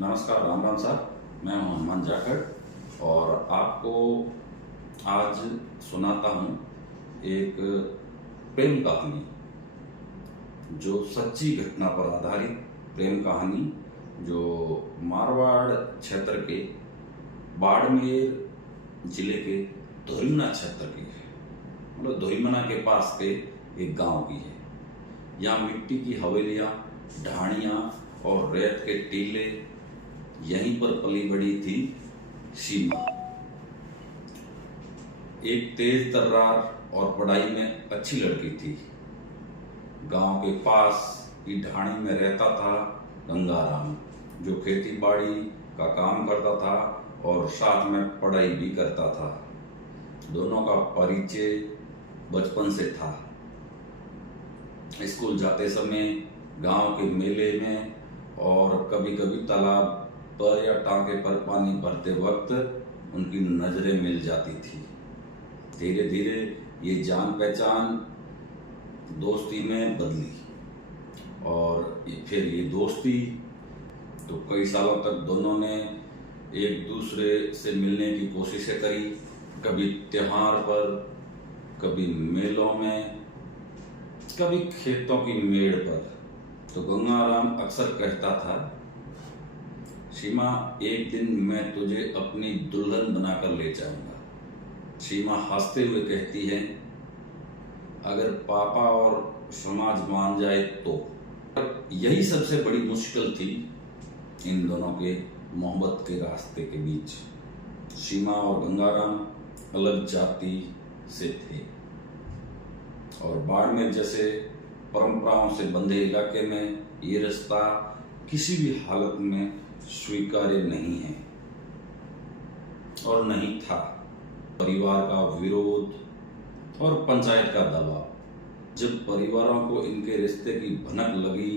नमस्कार, राम राम साहब। मैं हूं हनुमान जाखड़ और आपको आज सुनाता हूं एक प्रेम कहानी, जो सच्ची घटना पर आधारित प्रेम कहानी, जो मारवाड़ क्षेत्र के बाड़मेर जिले के धोरीमना क्षेत्र की है। मतलब धोरीमना के पास के एक गांव की है। यहाँ मिट्टी की हवेलियां, ढाणियां और रेत के टीले, यहीं पर पली बड़ी थी सीमा। एक तेज तर्रार और पढ़ाई में अच्छी लड़की थी। गांव के पास की ढाणी में रहता था गंगाराम, जो खेती बाड़ी का काम करता था और साथ में पढ़ाई भी करता था। दोनों का परिचय बचपन से था। स्कूल जाते समय, गांव के मेले में और कभी कभी तालाब पर या टांके पर पानी भरते वक्त उनकी नजरें मिल जाती थी। धीरे धीरे ये जान पहचान दोस्ती में बदली और फिर ये दोस्ती तो कई सालों तक दोनों ने एक दूसरे से मिलने की कोशिशें करी। कभी त्योहार पर, कभी मेलों में, कभी खेतों की मेड़ पर। तो गंगाराम अक्सर कहता था, सीमा, एक दिन मैं तुझे अपनी दुल्हन बनाकर ले जाऊंगा। सीमा हंसते हुए कहती है, अगर पापा और समाज मान जाए तो। यही सबसे बड़ी मुश्किल थी इन दोनों के मोहब्बत के रास्ते के बीच। सीमा और गंगाराम अलग जाति से थे और बाड़मेर जैसे परंपराओं से बंधे इलाके में ये रिश्ता किसी भी हालत में स्वीकार्य नहीं है और नहीं था। परिवार का विरोध और पंचायत का दबाव, जब परिवारों को इनके रिश्ते की भनक लगी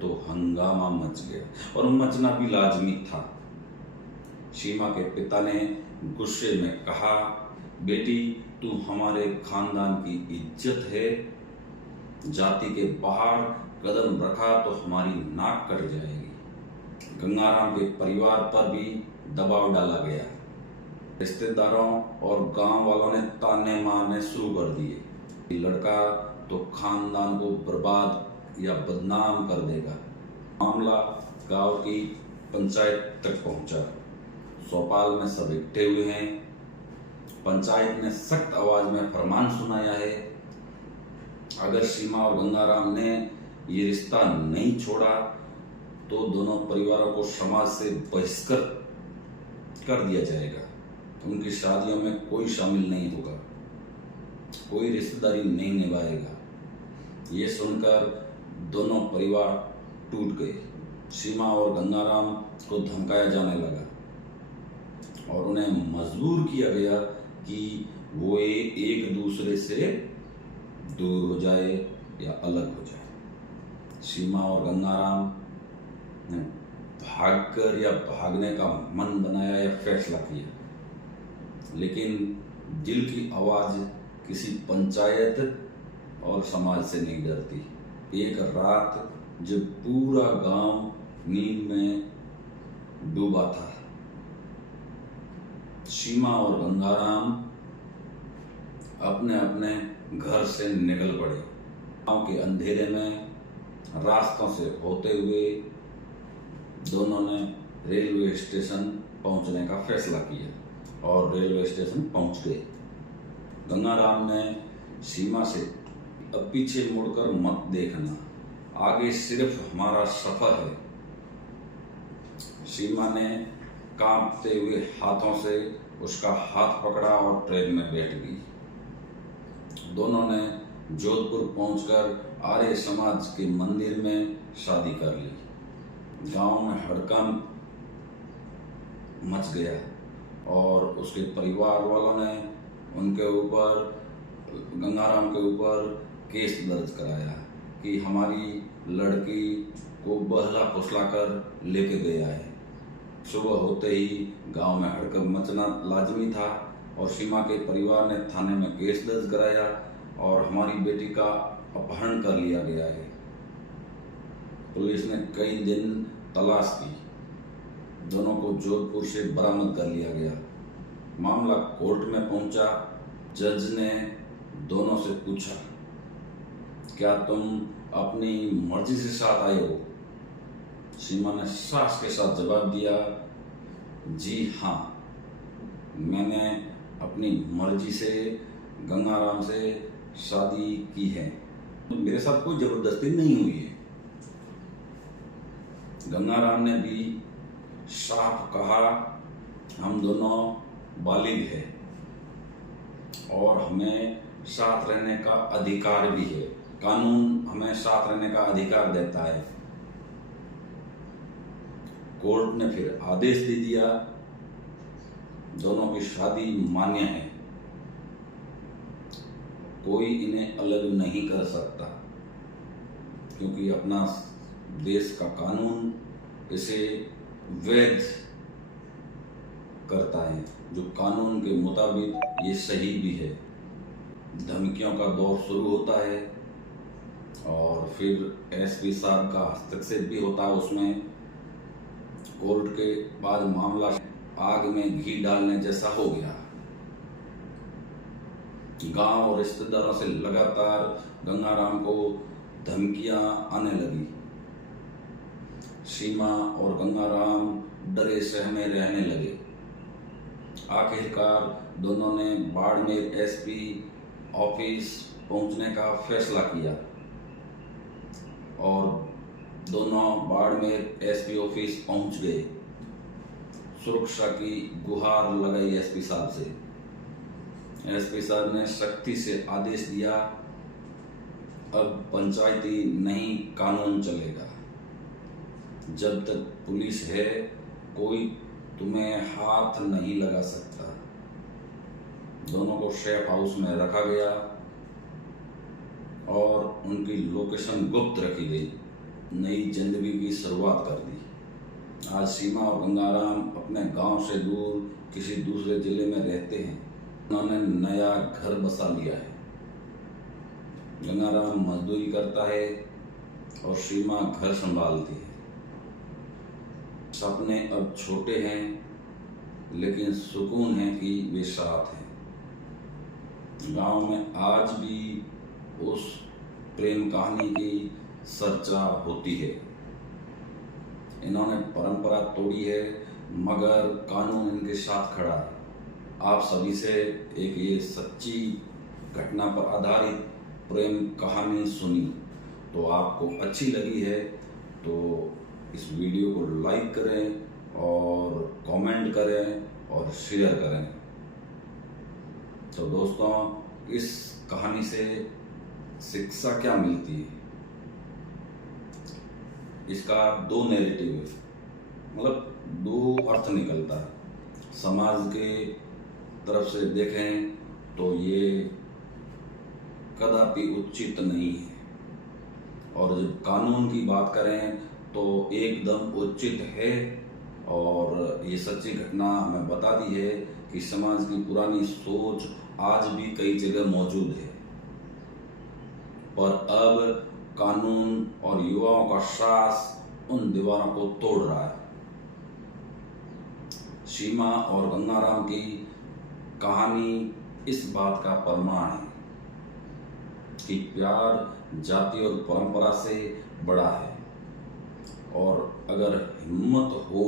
तो हंगामा मच गया और मचना भी लाजमी था। सीमा के पिता ने गुस्से में कहा, बेटी, तू हमारे खानदान की इज्जत है। जाति के बाहर कदम रखा तो हमारी नाक कट जाएगी। गंगाराम के परिवार पर भी दबाव डाला गया। रिश्तेदारों और गांव वालों ने ताने मारने शुरू कर दिए। लड़का तो खानदान को बर्बाद या बदनाम कर देगा। मामला गांव की पंचायत तक पहुंचा। चौपाल में सब इकट्ठे हुए हैं। पंचायत ने सख्त आवाज में फरमान सुनाया है, अगर सीमा और गंगाराम ने ये रिश्ता नहीं छोड़ा तो दोनों परिवारों को समाज से बहिष्कृत कर दिया जाएगा। उनकी शादियों में कोई शामिल नहीं होगा, कोई रिश्तेदारी नहीं निभाएगा। ये सुनकर दोनों परिवार टूट गए। सीमा और गंगाराम को धमकाया जाने लगा और उन्हें मजबूर किया गया कि वो एक दूसरे से दूर हो जाए या अलग हो जाए। सीमा और गंगाराम ने भागकर या भागने का मन बनाया या फैसला किया, लेकिन दिल की आवाज किसी पंचायत और समाज से नहीं डरती। एक रात जब पूरा गांव नींद में डूबा था, सीमा और गंगाराम अपने अपने घर से निकल पड़े। गांव के अंधेरे में रास्तों से होते हुए दोनों ने रेलवे स्टेशन पहुंचने का फैसला किया और रेलवे स्टेशन पहुंच गए। गंगाराम ने सीमा से, अब पीछे मुड़कर मत देखना, आगे सिर्फ हमारा सफर है। सीमा ने कांपते हुए हाथों से उसका हाथ पकड़ा और ट्रेन में बैठ गई। दोनों ने जोधपुर पहुंचकर आर्य समाज के मंदिर में शादी कर ली। गांव में हड़कंप मच गया और उसके परिवार वालों ने उनके ऊपर, गंगाराम के ऊपर केस दर्ज कराया कि हमारी लड़की को बहला फुसला कर लेके गया है। सुबह होते ही गांव में हड़कंप मचना लाजमी था और सीमा के परिवार ने थाने में केस दर्ज कराया और हमारी बेटी का अपहरण कर लिया गया है। पुलिस ने कई दिन तलाश की दोनों को जोधपुर से बरामद कर लिया गया। मामला कोर्ट में पहुंचा। जज ने दोनों से पूछा, क्या तुम अपनी मर्जी से साथ आए हो? सीमा ने साहस के साथ जवाब दिया, जी हाँ, मैंने अपनी मर्जी से गंगाराम से शादी की है। मेरे साथ कोई जबरदस्ती नहीं हुई है। गंगाराम ने भी साफ कहा, हम दोनों बालिग हैं और हमें साथ रहने का अधिकार भी है। कानून हमें साथ रहने का अधिकार देता है। कोर्ट ने फिर आदेश दे दिया, दोनों की शादी मान्य है, कोई इन्हें अलग नहीं कर सकता, क्योंकि अपना देश का कानून इसे वैध करता है, जो कानून के मुताबिक ये सही भी है। धमकियों का दौर शुरू होता है और फिर एसपी साहब का हस्तक्षेप भी होता है उसमें। कोर्ट के बाद मामला आग में घी डालने जैसा हो गया। गांव और रिश्तेदारों से लगातार गंगाराम को धमकियां आने लगी। सीमा और गंगाराम डरे सहमे रहने लगे। आखिरकार दोनों ने बाड़मेर एसपी ऑफिस पहुंचने का फैसला किया और दोनों बाड़मेर एसपी ऑफिस पहुंच गए। सुरक्षा की गुहार लगाई एसपी साहब से। एसपी साहब ने सख्ती से आदेश दिया, अब पंचायती नहीं कानून चलेगा। जब तक पुलिस है कोई तुम्हें हाथ नहीं लगा सकता। दोनों को शेफ हाउस में रखा गया और उनकी लोकेशन गुप्त रखी गई। नई जिंदगी की शुरुआत कर दी। आज सीमा और गंगाराम अपने गांव से दूर किसी दूसरे जिले में रहते हैं। उन्होंने नया घर बसा लिया है। गंगाराम मजदूरी करता है और सीमा घर संभालती है। सपने अब छोटे हैं, लेकिन सुकून है कि वे साथ हैं। गांव में आज भी उस प्रेम कहानी की चर्चा होती है। इन्होंने परंपरा तोड़ी है, मगर कानून इनके साथ खड़ा है। आप सभी से एक ये सच्ची घटना पर आधारित प्रेम कहानी सुनी तो आपको अच्छी लगी है तो इस वीडियो को लाइक करें और कमेंट करें और शेयर करें। तो दोस्तों, इस कहानी से शिक्षा क्या मिलती है? इसका दो नैरेटिव है, मतलब दो अर्थ निकलता है। समाज के तरफ से देखें तो ये कदापि उचित नहीं है, और जब कानून की बात करें तो एकदम उचित है। और ये सच्ची घटना हमें बताती है कि समाज की पुरानी सोच आज भी कई जगह मौजूद है, पर अब कानून और युवाओं का साहस उन दीवारों को तोड़ रहा है। सीमा और गंगाराम की कहानी इस बात का प्रमाण है कि प्यार जाति और परंपरा से बड़ा है, और अगर हिम्मत हो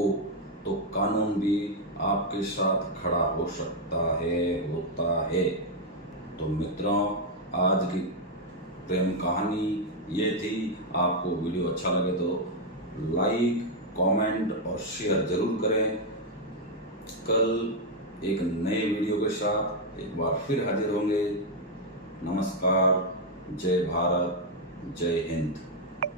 तो कानून भी आपके साथ खड़ा हो सकता है, होता है। तो मित्रों, आज की प्रेम कहानी ये थी। आपको वीडियो अच्छा लगे तो लाइक, कमेंट और शेयर जरूर करें। कल एक नए वीडियो के साथ एक बार फिर हाजिर होंगे। नमस्कार, जय भारत, जय हिंद।